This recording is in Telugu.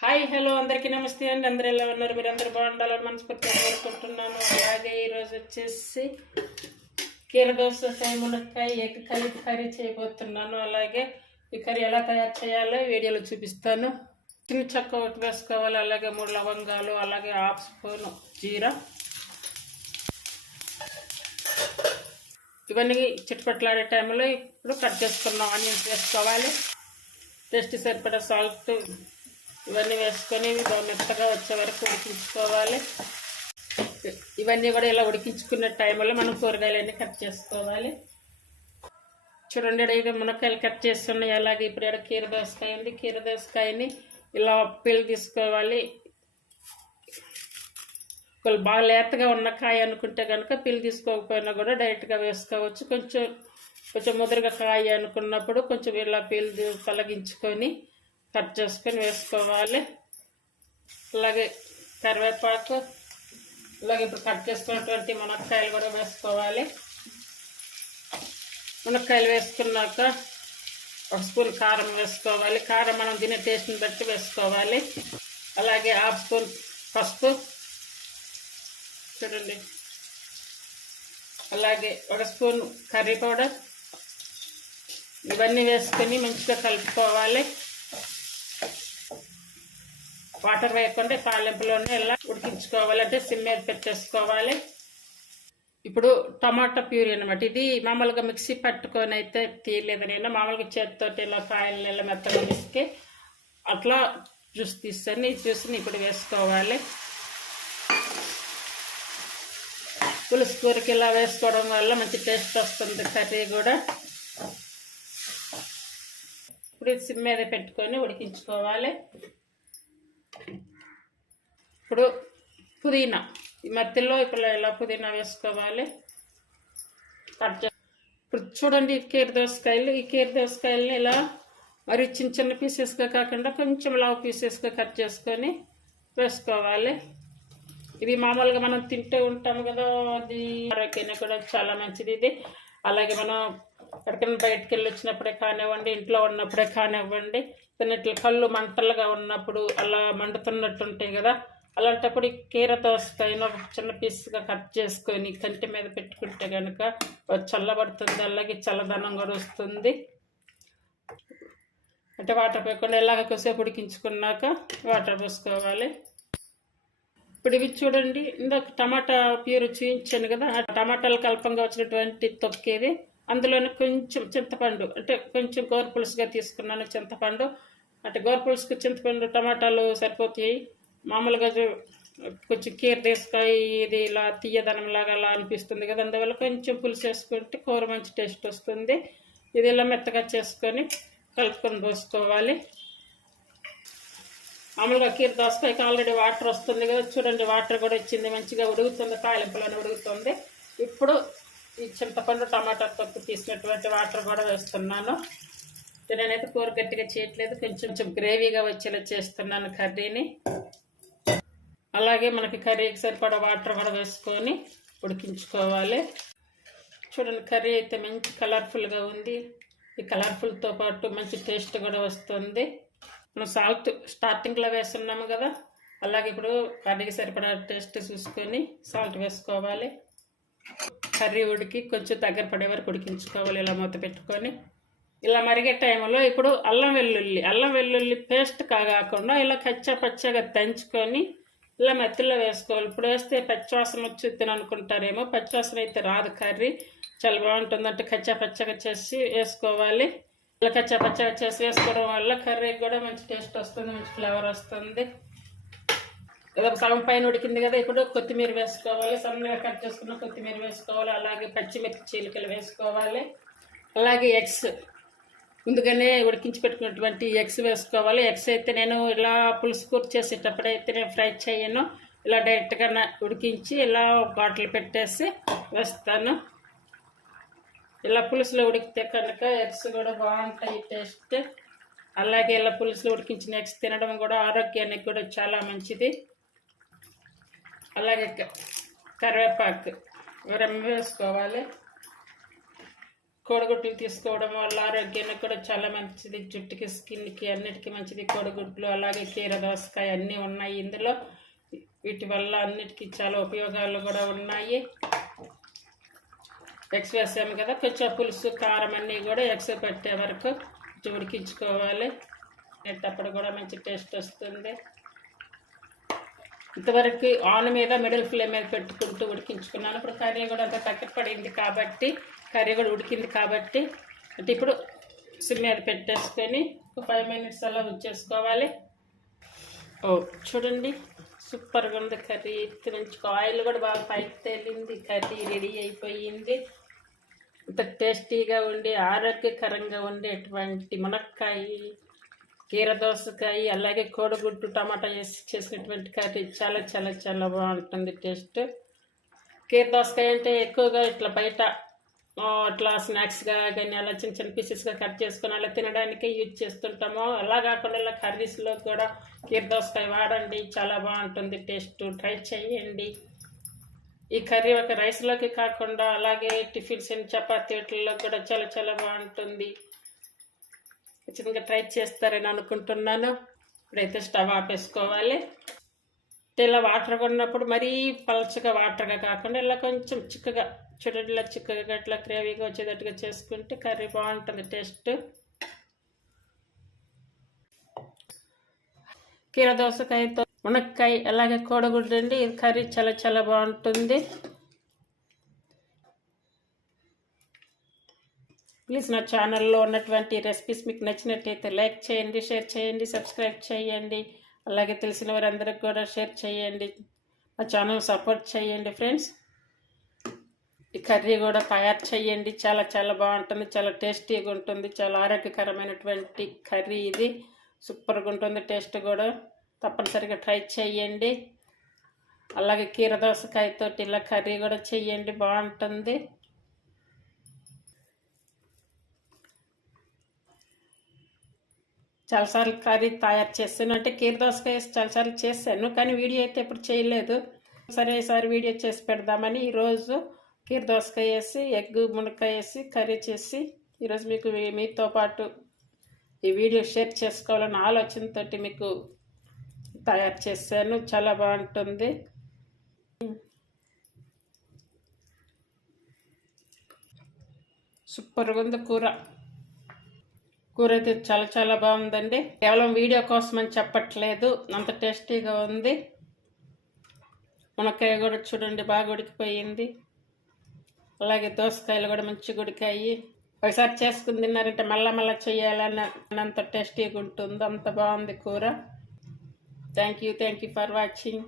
హాయ్ హలో అందరికీ నమస్తే అండి. అందరూ ఎలా ఉన్నారు? మీరు అందరూ బాగుండాలని మనస్ఫూర్తిగా కోరుకుంటున్నాను. అలాగే ఈరోజు వచ్చేసి కీరదోస మునక్కాయ ఎగ్ కలిపి కర్రీ చేయబోతున్నాను. అలాగే ఈ కర్రీ ఎలా తయారు చేయాలో వీడియోలో చూపిస్తాను. చిన్న చెక్క ఒకటి వేసుకోవాలి, అలాగే 3 లవంగాలు, అలాగే హాఫ్ స్పూన్ జీరా, ఇవన్నీ చిట్టుపట్లాడే టైంలో ఇప్పుడు కట్ చేసుకున్న ఆనియన్స్ వేసుకోవాలి. టేస్ట్ సరిపడా సాల్ట్ ఇవన్నీ వేసుకొని బాగా మెత్తగా వచ్చే వరకు ఉడికించుకోవాలి. ఇవన్నీ కూడా ఇలా ఉడికించుకునే టైంలో మనం కూరగాయలన్నీ కట్ చేసుకోవాలి. చూడండి, ఇక్కడ మునక్కాయలు కట్ చేస్తున్నాయి. అలాగే ఇప్పుడు ఇక్కడ కీరదోసకాయ ఉంది. కీరదోసకాయని ఇలా పిల్లి తీసుకోవాలి. ఒకళ్ళు బాగా లేతగా ఉన్న కాయ అనుకుంటే కనుక పిల్లి తీసుకోకపోయినా కూడా డైరెక్ట్గా వేసుకోవచ్చు. కొంచెం ముదురుగా కాయ అనుకున్నప్పుడు కొంచెం ఇలా పిల్లి తొలగించుకొని కట్ చేసుకొని వేసుకోవాలి. అలాగే కరివేపాకు, అలాగే ఇప్పుడు కట్ చేసుకున్నటువంటి మునక్కాయలు కూడా వేసుకోవాలి. మునక్కాయలు వేసుకున్నాక 1 స్పూన్ కారం వేసుకోవాలి. కారం మనం తినే టేస్ట్ని బట్టి వేసుకోవాలి. అలాగే హాఫ్ స్పూన్ పసుపు చూడండి, అలాగే 1 స్పూన్ కర్రీ పౌడర్, ఇవన్నీ వేసుకొని మంచిగా కలుపుకోవాలి. వాటర్ వేయకుండా తాలింపులోనే ఇలా ఉడికించుకోవాలి, అంటే సిమ్ మీద పెట్టేసుకోవాలి. ఇప్పుడు టమాటా ప్యూరీ అనమాట. ఇది మామూలుగా మిక్సీ పట్టుకొని అయితే తీయలేదు నేను. మామూలుగా చేతితో ఇలా కాయలు ఇలా మెత్తగా మిసికి అట్లా జ్యూస్ తీస్తాను. ఈ జ్యూస్ని ఇప్పుడు వేసుకోవాలి. పులుసు కూరకి ఇలా వేసుకోవడం వల్ల మంచి టేస్ట్ వస్తుంది కర్రీ కూడా. ఇప్పుడు సిమ్ మీద పెట్టుకొని ఉడికించుకోవాలి. ఇప్పుడు పుదీనా, ఈ మధ్యలో ఇప్పుడు ఇలా పుదీనా వేసుకోవాలి. ఇప్పుడు చూడండి, ఈ కీరదోసకాయలని ఇలా మరి చిన్న పీసెస్గా కాకుండా కొంచెం లావు పీసెస్గా కట్ చేసుకొని వేసుకోవాలి. ఇది మామూలుగా మనం తింటూ ఉంటాం కదా, అది ఆరోగ్యానికి కూడా చాలా మంచిది ఇది. అలాగే మనం ఎక్కడికైనా బయటకు వెళ్ళి వచ్చినప్పుడే కానివ్వండి, ఇంట్లో ఉన్నప్పుడే కానివ్వండి, ఇట్లా కళ్ళు మంటలుగా ఉన్నప్పుడు అలా మండుతున్నట్టు ఉంటాయి కదా, అలాంటప్పుడు ఈ కీరదోసకాయను ఒక చిన్న పీస్గా కట్ చేసుకొని కంటి మీద పెట్టుకుంటే కనుక చల్లబడుతుంది. అలాగే చల్లదనం కూడా వస్తుంది. అంటే వాటర్ పోయకుండా ఇలాగ కొద్దిసేపు ఉడికించుకున్నాక వాటర్ పోసుకోవాలి. ఇప్పుడు ఇవి చూడండి, ఇందాక టమాటా ప్యూరీ చూపించాను కదా, ఆ టమాటాలు కల్పంగా వచ్చినటువంటి తొక్కేది. అందులోనే కొంచెం చింతపండు, అంటే కొంచెం గోరుపులుసుగా తీసుకున్నాను చింతపండు. అంటే గోరుపులుసుకు చింతపండు టమాటాలు సరిపోతాయి. మామూలుగా కొంచెం కీరదోసకాయ ఇది ఇలా తీయదనంలాగా అలా అనిపిస్తుంది కదా, అందువల్ల కొంచెం పులుసు వేసుకుంటే కూర మంచి టేస్ట్ వస్తుంది. ఇది ఇలా మెత్తగా చేసుకొని కలుపుకొని పోసుకోవాలి. మామూలుగా కీరదోసకాయకి ఆల్రెడీ వాటర్ వస్తుంది కదా, చూడండి వాటర్ కూడా వచ్చింది, మంచిగా ఉడుగుతుంది, తాలింపులోనే ఉడుగుతుంది. ఇప్పుడు ఈ చింతపండు టమాటా తొక్కు తీసినటువంటి వాటర్ కూడా వేస్తున్నాను. నేనైతే కూర గట్టిగా చేయట్లేదు, కొంచెం గ్రేవీగా వచ్చేలా చేస్తున్నాను కర్రీని. అలాగే మనకి కర్రీకి సరిపడా వాటర్ కూడా వేసుకొని ఉడికించుకోవాలి. చూడండి, కర్రీ అయితే మంచి కలర్ఫుల్గా ఉంది. ఈ కలర్ఫుల్తో పాటు మంచి టేస్ట్ కూడా వస్తుంది. మనం సాల్ట్ స్టార్టింగ్లో వేస్తున్నాము కదా, అలాగే ఇప్పుడు కర్రీకి సరిపడా టేస్ట్ చూసుకొని సాల్ట్ వేసుకోవాలి. కర్రీ ఉడికి కొంచెం దగ్గర పడే వరకు ఉడికించుకోవాలి. ఇలా మూత పెట్టుకొని ఇలా మరిగే టైంలో ఇప్పుడు అల్లం వెల్లుల్లి పేస్ట్ కాకుండా ఇలా కచ్చా పచ్చగా దంచుకొని ఇలా మెత్తలో వేసుకోవాలి. ఇప్పుడు వేస్తే పచ్చివాసన వచ్చి అనుకుంటారేమో, పచ్చివాసన అయితే రాదు. కర్రీ చాలా బాగుంటుంది. అంటే కచ్చా పచ్చగా చేసి వేసుకోవాలి. ఇలా కచ్చా పచ్చగా చేసి వేసుకోవడం వల్ల కర్రీకి కూడా మంచి టేస్ట్ వస్తుంది, మంచి ఫ్లేవర్ వస్తుంది. ఏదో సగం పైన ఉడికింది కదా, ఇప్పుడు కొత్తిమీర వేసుకోవాలి. సన్నగా కట్ చేసుకున్న కొత్తిమీర వేసుకోవాలి. అలాగే పచ్చిమిర్చి చీలికలు వేసుకోవాలి. అలాగే ఎగ్స్ ముందుగానే ఉడికించి పెట్టుకున్నటువంటి ఎగ్స్ వేసుకోవాలి. ఎగ్స్ అయితే నేను ఇలా పులుసు కూర చేసేటప్పుడు అయితే నేను ఫ్రై చేయను, ఇలా డైరెక్ట్గా ఉడికించి ఇలా బాటిల్ పెట్టేసి వేస్తాను. ఇలా పులుసులో ఉడికితే కనుక ఎగ్స్ కూడా బాగుంటాయి టేస్ట్. అలాగే ఇలా పులుసులో ఉడికించిన ఎగ్స్ తినడం కూడా ఆరోగ్యానికి కూడా చాలా మంచిది. అలాగే కరివేపాకు వేసుకోవాలి. కోడిగుడ్లు తీసుకోవడం వల్ల ఆరోగ్యానికి కూడా చాలా మంచిది, జుట్టుకి, స్కిన్కి అన్నిటికీ మంచిది కోడిగుడ్లు. అలాగే కీర దోసకాయ అన్నీ ఉన్నాయి ఇందులో. వీటి వల్ల అన్నిటికీ చాలా ఉపయోగాలు కూడా ఉన్నాయి. ఎగ్స్ వేసాము కదా, కొంచెం పులుసు కారం అన్నీ కూడా ఎగ్స్ పెట్టే వరకు ఉడికించుకోవాలి. అప్పుడు కూడా మంచి టేస్ట్ వస్తుంది. ఇంతవరకు ఆన్ మీద మిడిల్ ఫ్లేమ్ మీద పెట్టుకుంటూ ఉడికించుకున్నాను. ఇప్పుడు కర్రీ కూడా అంతా దగ్గర పడింది కాబట్టి, కర్రీ కూడా ఉడికింది కాబట్టి అంటే ఇప్పుడు సిమ్ మీద పెట్టేసుకొని 5 minutes అలా ఉంచేసుకోవాలి. చూడండి సూపర్గా ఉంది కర్రీ. మంచి ఆయిల్ కూడా బాగా పైకి తేలింది. కర్రీ రెడీ అయిపోయింది. ఇంత టేస్టీగా ఉండి ఆరోగ్యకరంగా ఉండేటువంటి మునక్కాయ, కీర దోసకాయ, అలాగే కోడిగుడ్డు టమాటా వేసి చేసినటువంటి కర్రీ చాలా చాలా చాలా బాగుంటుంది టేస్ట్. కీర దోసకాయ అంటే ఎక్కువగా ఇట్లా బయట అట్లా స్నాక్స్గా కానీ అలా చిన్న చిన్న పీసెస్గా కట్ చేసుకొని అలా తినడానికి యూజ్ చేస్తుంటాము. అలా కాకుండా ఇలా కర్రీస్లో కూడా కీర దోసకాయ వాడండి, చాలా బాగుంటుంది టేస్ట్. ట్రై చేయండి. ఈ కర్రీ ఒక రైస్లోకి కాకుండా అలాగే టిఫిన్స్ అండ్ చపాతీ వీటిల్లో కూడా చాలా చాలా బాగుంటుంది. ఖచ్చితంగా ట్రై చేస్తారని అనుకుంటున్నాను. ఇప్పుడైతే స్టవ్ ఆపేసుకోవాలి. ఇలా వాటర్ కొన్నప్పుడు మరీ పలచగా వాటర్గా కాకుండా ఇలా కొంచెం చిక్కగా, చూడండి ఇలా చిక్కగా ఇట్లా గ్రేవీగా వచ్చేటట్టుగా చేసుకుంటే కర్రీ బాగుంటుంది టేస్ట్. కీర దోసకాయతో మునక్కాయ అలాగే కోడిగుడ్డు అండి, ఇది కర్రీ చాలా చాలా బాగుంటుంది. ప్లీజ్ నా ఛానల్లో ఉన్నటువంటి రెసిపీస్ మీకు నచ్చినట్టయితే లైక్ చేయండి, షేర్ చేయండి, సబ్స్క్రైబ్ చేయండి. అలాగే తెలిసిన వారందరికి కూడా షేర్ చేయండి. మా ఛానల్ సపోర్ట్ చేయండి ఫ్రెండ్స్. ఈ కర్రీ కూడా తయారు చేయండి, చాలా చాలా బాగుంటుంది, చాలా టేస్టీగా ఉంటుంది. చాలా ఆరోగ్యకరమైనటువంటి కర్రీ ఇది. సూపర్గా ఉంటుంది టేస్ట్ కూడా. తప్పనిసరిగా ట్రై చేయండి. అలాగే కీర దోసకాయతో ఇలా కర్రీ కూడా చేయండి, బాగుంటుంది. చాలాసార్లు కర్రీ తయారు చేస్తాను, అంటే కీర దోసకాయ చాలాసార్లు చేశాను, కానీ వీడియో అయితే ఎప్పుడు చేయలేదు. సరే ఈసారి వీడియో చేసి పెడదామని ఈరోజు కీర దోసకాయ వేసి ఎగ్ మునక్కాయ వేసి కర్రీ చేసి ఈరోజు మీకు మీతో పాటు ఈ వీడియో షేర్ చేసుకోవాలన్న ఆలోచనతో మీకు తయారు చేశాను. చాలా బాగుంటుంది. సూపర్గా ఉంది కూర అయితే చాలా చాలా బాగుందండి. కేవలం వీడియో కోసం అని చెప్పట్లేదు, అంత టేస్టీగా ఉంది. మునక్కాయ కూడా చూడండి బాగా ఉడికిపోయింది. అలాగే దోసకాయలు కూడా మంచిగా ఉడికాయి. ఒకసారి చేసుకుని తిన్నారంటే మళ్ళా చేయాలన్నంత టేస్టీగా ఉంటుంది. అంత బాగుంది కూర. Thank you for watching.